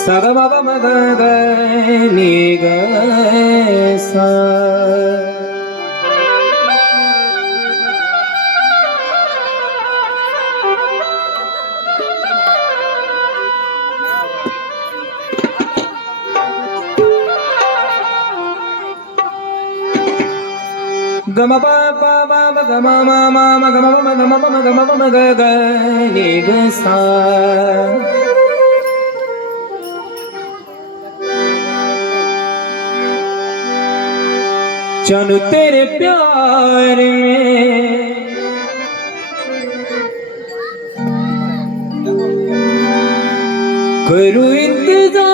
सग बाबा मग ग नि ग सा गम प प प ग म म म म ग म म ग म म ग म म ग ग नि ग सा चलू तेरे प्यार में करूं इंतजार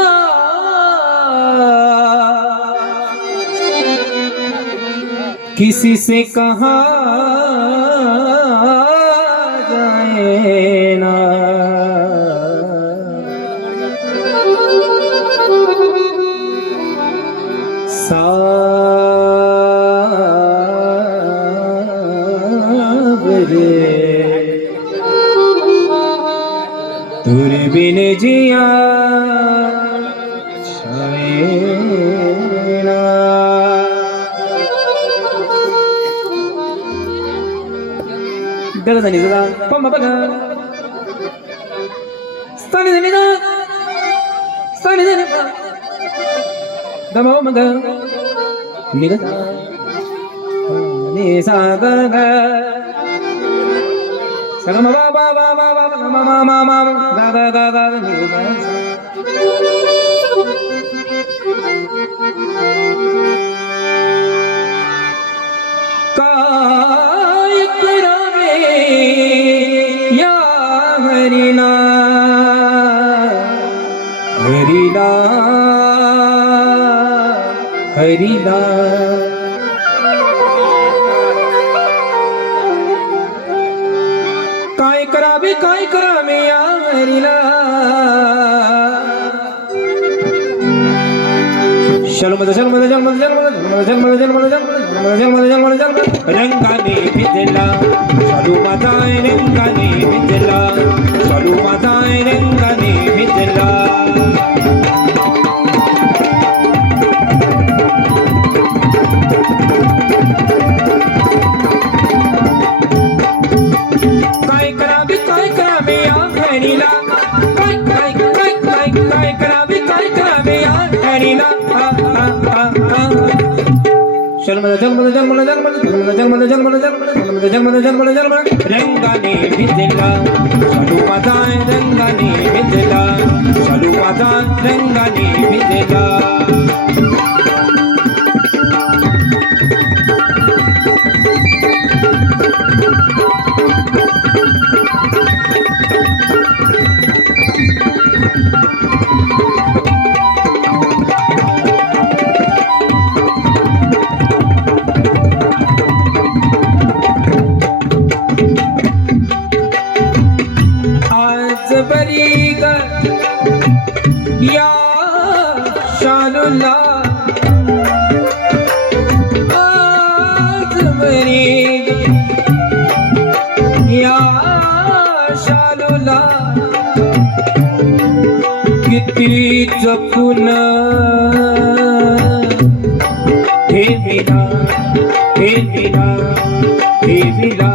किसी से कहा जाए ना तुरे बिन जिया ना बेला निजा पम्मा बगा स्तानी निजा स्तानी निजा दमा मगा निगा नि सा गा गा सगा मा बा बा बा बा मा मा मा मा गा गा गा गा नि गा काय करावे या हरिना हरिना हरिना काय करावे या हरिना रंगाने भिजला चालू माझा रंगाने भिजला चालू माझा रंगाने भिजला काय करावे या हरिला काय करावे या हरिला रंगाने भिजला चालू माझा रंगाने भिजला चालू माझा रंगाने भिजला बरी ग या शालूला आज बरी ग या शालूला किती जपून ठेविला ठेविला ठेविला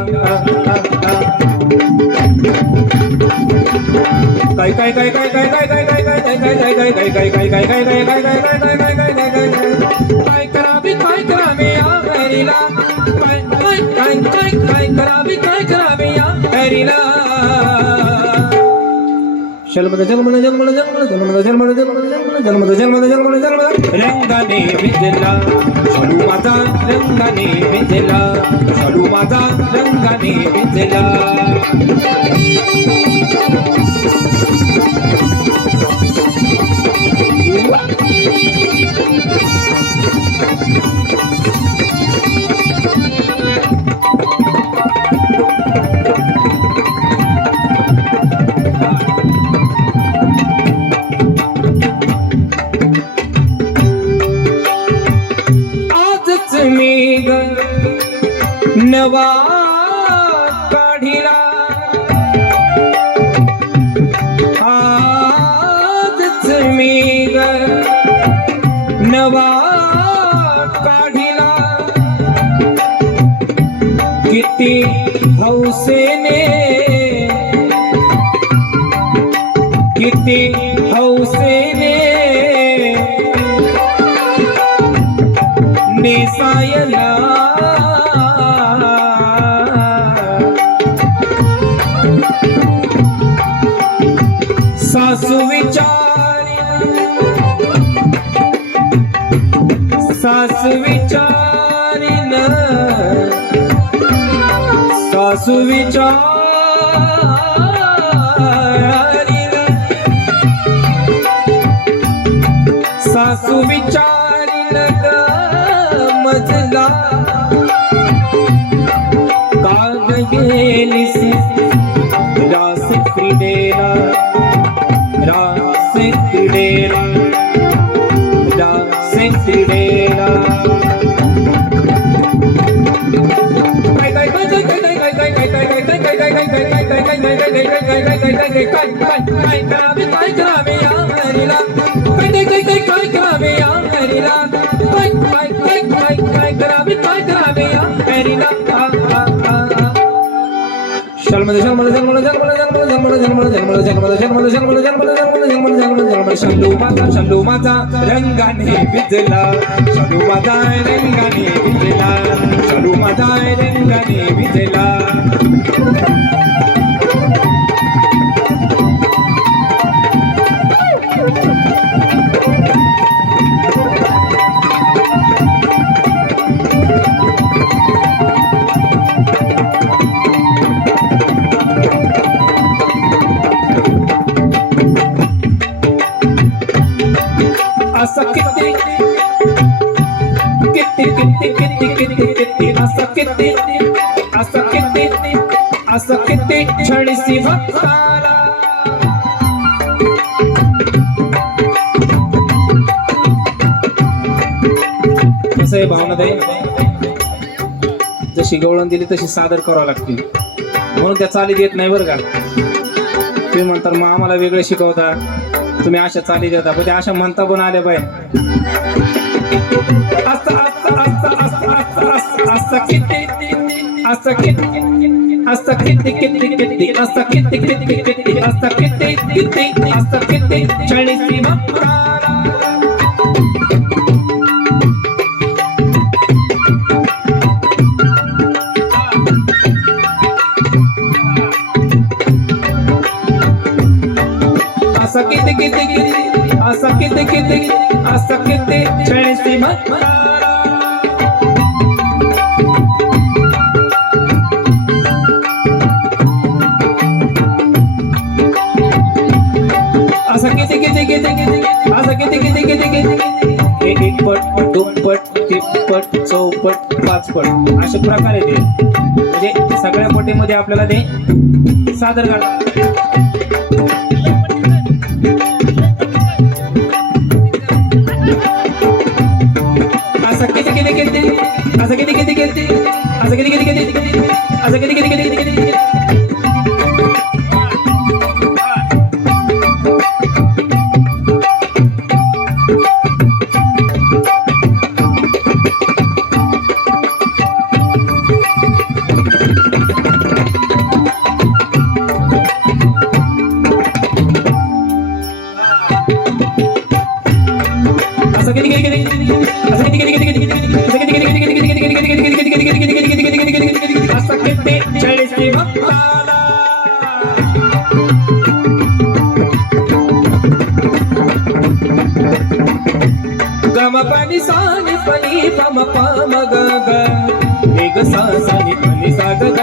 काय काय काय काय काय काय काय काय काय काय काय काय काय काय काय काय काय काय करावे या हरिला काय करावे या हरिला रंगाने भिजला चालू माझा रंगाने भिजला चालू माझा रंगाने भिजला आजच मी नवा काढिला हौसेने किती हौसेने नेसायला सासू विचारी सासू विचारीन सासू विचारीन सासू विचारीन ग मजला काग गेलीस रास क्रीडेला रास क्रीडेला रास क्रीडेला शंभू माझा रंगाने भिजला शंभू माझा रंगाने भिजला शंभू माझा रंगाने भिजला असं किती किती किती किती किती किती असं किती असं किती असं किती छळीसी भक्ताला कसं आहे भावनाताई जशी गवळण दिली तशी सादर करावं लागते म्हणून त्या चाली देत नाही बरं का तुम्ही म्हणतात मग आम्हाला वेगळे शिकवता तुम्ही अशा चाली देता पण त्या अशा म्हणता पण आल्या पाहिजे असं किती असं किती असं किती किती किती असं किती किती किती असं किती किती असं किती छळीसी भक्ताला असं किती किती किती असं किती किती असं किती छळीसी भक्ताला असं किती किती किती किती असं किती किती किती किती एक पट दोन पट तीन पट चौपट पाच पट अशा प्रकारे ते म्हणजे सगळ्या पटीमध्ये आपल्याला ते सादर करतात असं किती किती किती असं किती किती किती असं किती किती किती असं किती किती किती किती गम पनि सानि पनि पम पम ग ग निग सा सानि पनि सा ग ग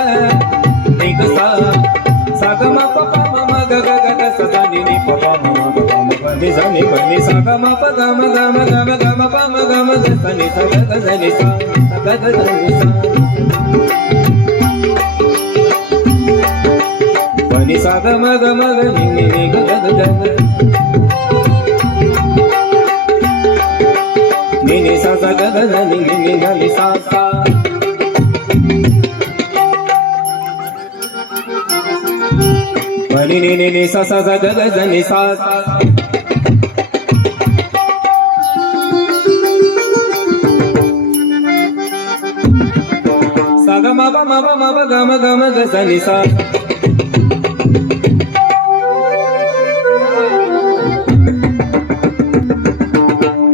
निग सा सा ग म प प म म ग ग ग ग सा सा नि नि प प म म ग म पनि सा ग म प ग म ग म ग म ग म प म ग म ग सा नि सा ग ग सा नि सा ग ग ग नि सा पनि सा ग म ग नि नि नि ग ग ग ग नि नि सा सा ग ग नि नि नि ग नि सा सा नि नि नि नि सा सा सा ग ग नि सा सा सा ग म प म म प म प ग म ग म ग सा नि सा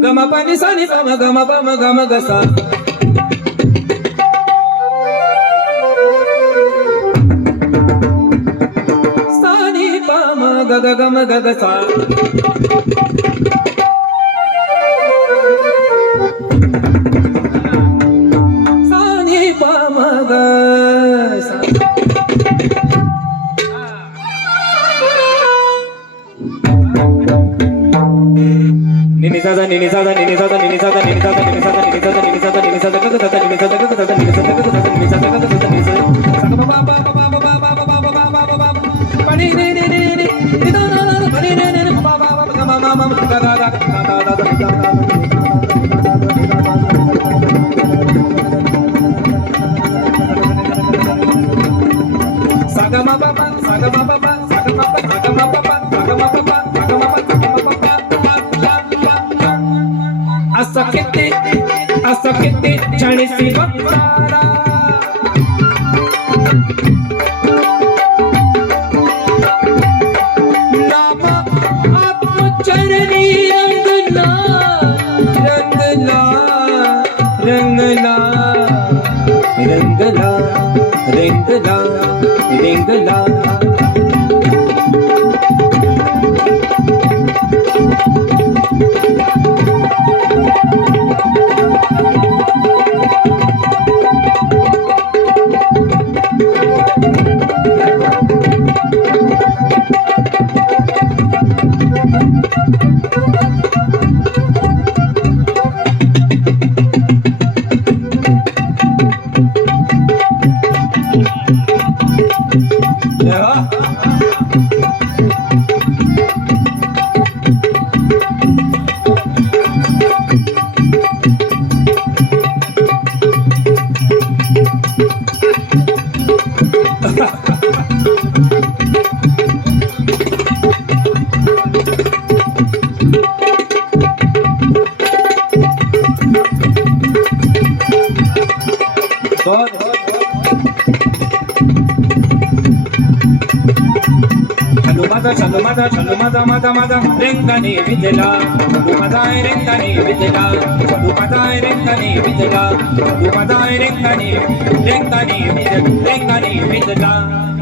ग म प नि सा नि प म ग म प म ग म ग सा सा नि प म ग ग ग म ग ग सा Nini sada nini sada nini sada nini sada nini sada nini sada nini sada nini sada nini sada nini sada nini sada nini sada nini sada nini sada nini sada nini sada saka ba ba ba ba ba ba ba ba ba ba ba ba pani ni ni ni ni ni da da da pani ni ni ni ba ba ba ba ma ma ma da da da da da da saga ma ba ba saga ma ba ba saga ma ba saga ma ba ba saga ma ba ba saga ma ba saga ma ba असा किती चाळीसी बप्पारा नाम आत्मचरणी रंगला रंगला रंगला रंगला रंगला रंगला माझा रेंगाने विजला तू माझा रेंगाने विजला तू माझा रेंगाने विजला तू माझा रेंगाने विजला